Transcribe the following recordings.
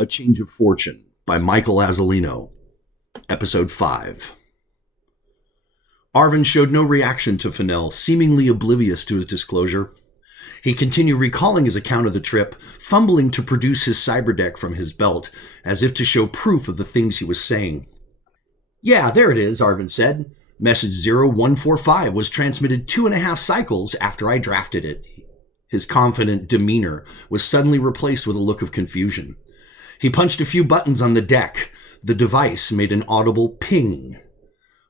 A Change of Fortune by Michael Azzolino, Episode 5. Arvin showed no reaction to Fennell, seemingly oblivious to his disclosure. He continued recalling his account of the trip, fumbling to produce his cyberdeck from his belt, as if to show proof of the things he was saying. "Yeah, there it is," Arvin said. "Message 0145 was transmitted 2.5 cycles after I drafted it." His confident demeanor was suddenly replaced with a look of confusion. He punched a few buttons on the deck. The device made an audible ping.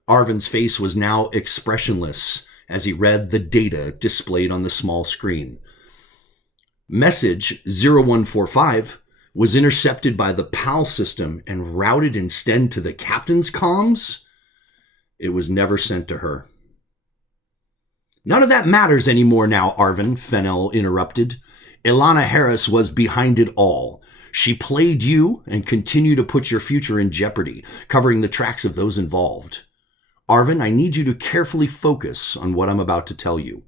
Arvin's face was now expressionless as he read the data displayed on the small screen. Message 0145 was intercepted by the PAL system and routed instead to the captain's comms. It was never sent to her. "None of that matters anymore now, Arvin," Fennell interrupted. "Ilana Harris was behind it all. She played you and continued to put your future in jeopardy, covering the tracks of those involved. Arvin, I need you to carefully focus on what I'm about to tell you."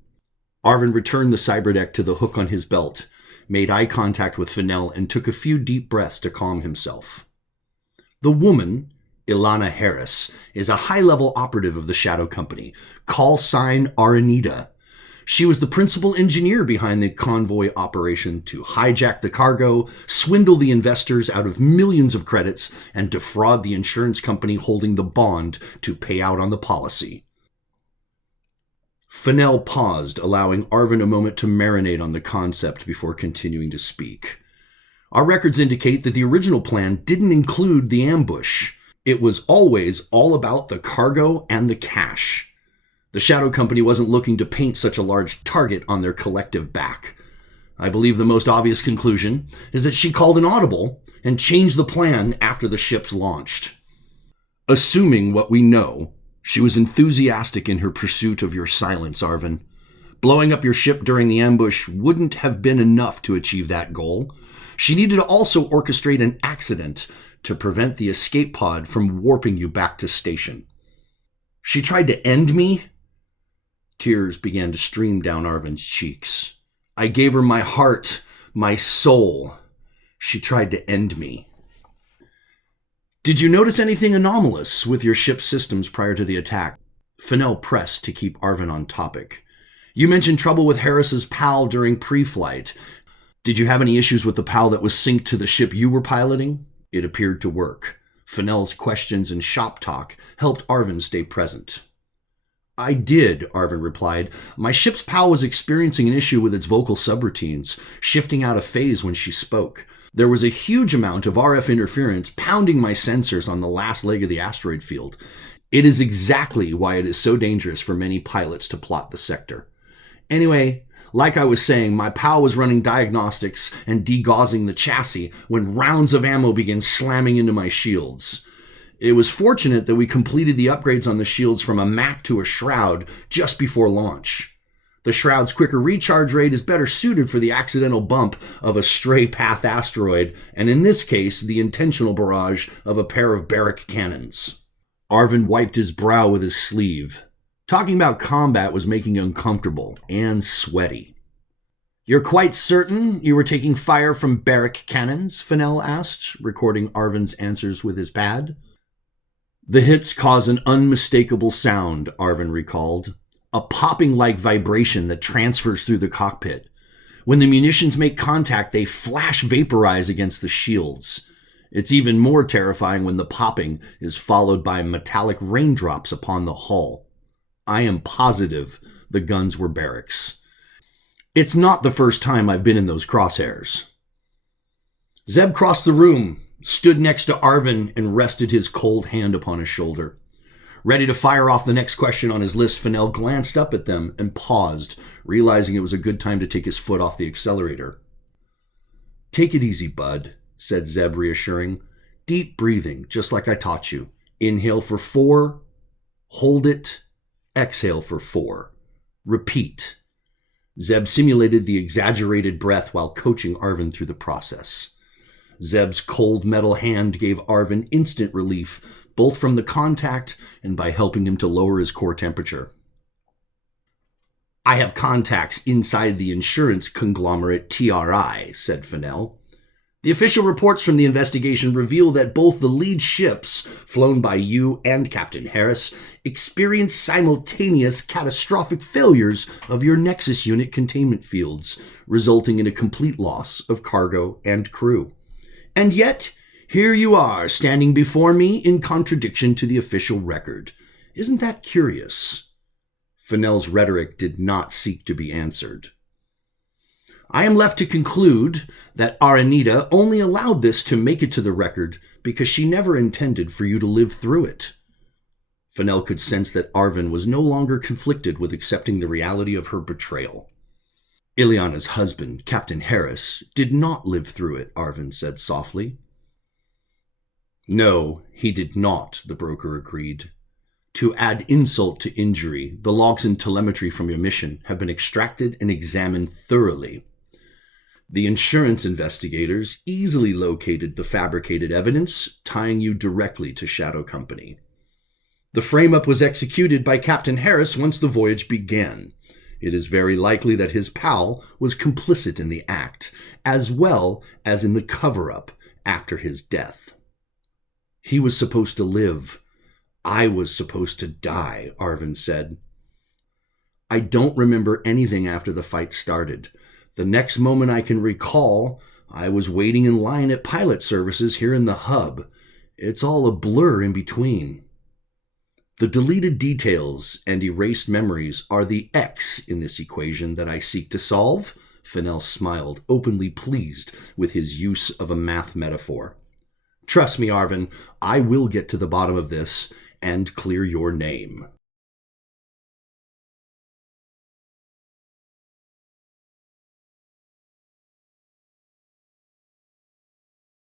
Arvin returned the cyberdeck to the hook on his belt, made eye contact with Fennell, and took a few deep breaths to calm himself. "The woman, Ilana Harris, is a high-level operative of the Shadow Company. Call sign Aranita. She was the principal engineer behind the convoy operation to hijack the cargo, swindle the investors out of millions of credits, and defraud the insurance company holding the bond to pay out on the policy." Fennell paused, allowing Arvin a moment to marinate on the concept before continuing to speak. "Our records indicate that the original plan didn't include the ambush. It was always all about the cargo and the cash. The Shadow Company wasn't looking to paint such a large target on their collective back. I believe the most obvious conclusion is that she called an audible and changed the plan after the ships launched. Assuming what we know, she was enthusiastic in her pursuit of your silence, Arvin. Blowing up your ship during the ambush wouldn't have been enough to achieve that goal. She needed to also orchestrate an accident to prevent the escape pod from warping you back to station. She tried to end me." Tears began to stream down Arvin's cheeks. "I gave her my heart, my soul. She tried to end me." "Did you notice anything anomalous with your ship's systems prior to the attack?" Fennell pressed to keep Arvin on topic. "You mentioned trouble with Harris's PAL during pre-flight. Did you have any issues with the PAL that was synced to the ship you were piloting?" It appeared to work. Fennell's questions and shop talk helped Arvin stay present. "I did," Arvin replied. "My ship's PAL was experiencing an issue with its vocal subroutines, shifting out of phase when she spoke. There was a huge amount of RF interference pounding my sensors on the last leg of the asteroid field. It is exactly why it is so dangerous for many pilots to plot the sector. Anyway, like I was saying, my PAL was running diagnostics and degaussing the chassis when rounds of ammo began slamming into my shields. It was fortunate that we completed the upgrades on the shields from a MAC to a Shroud just before launch. The Shroud's quicker recharge rate is better suited for the accidental bump of a stray path asteroid, and in this case, the intentional barrage of a pair of barrack cannons." Arvin wiped his brow with his sleeve. Talking about combat was making him uncomfortable and sweaty. "You're quite certain you were taking fire from barrack cannons?" Fennell asked, recording Arvin's answers with his pad. "The hits cause an unmistakable sound," Arvin recalled. "A popping-like vibration that transfers through the cockpit. When the munitions make contact, they flash vaporize against the shields. It's even more terrifying when the popping is followed by metallic raindrops upon the hull. I am positive the guns were barracks. It's not the first time I've been in those crosshairs." Zeb crossed the room, stood next to Arvin, and rested his cold hand upon his shoulder. Ready to fire off the next question on his list, Fennell glanced up at them and paused, realizing it was a good time to take his foot off the accelerator. "Take it easy, bud," said Zeb, reassuring. "Deep breathing, just like I taught you. Inhale for 4, hold it, exhale for 4. Repeat." Zeb simulated the exaggerated breath while coaching Arvin through the process. Zeb's cold metal hand gave Arvin instant relief, both from the contact and by helping him to lower his core temperature. "I have contacts inside the insurance conglomerate TRI," said Fennell. The official reports from the investigation reveal that both the lead ships, flown by you and Captain Harris, experienced simultaneous catastrophic failures of your Nexus unit containment fields, resulting in a complete loss of cargo and crew. And yet, here you are, standing before me in contradiction to the official record. Isn't that curious? Fennell's rhetoric did not seek to be answered. I am left to conclude that Aranita only allowed this to make it to the record because she never intended for you to live through it. Fennell could sense that Arvin was no longer conflicted with accepting the reality of her betrayal. Ileana's husband, Captain Harris, did not live through it, Arvin said softly. No, he did not, the broker agreed. To add insult to injury, the logs and telemetry from your mission have been extracted and examined thoroughly. The insurance investigators easily located the fabricated evidence, tying you directly to Shadow Company. The frame-up was executed by Captain Harris once the voyage began. It is very likely that his pal was complicit in the act, as well as in the cover-up after his death. He was supposed to live. I was supposed to die, Arvin said. I don't remember anything after the fight started. The next moment I can recall, I was waiting in line at pilot services here in the hub. It's all a blur in between. The deleted details and erased memories are the X in this equation that I seek to solve. Fennell smiled, openly pleased with his use of a math metaphor. Trust me, Arvin, I will get to the bottom of this and clear your name.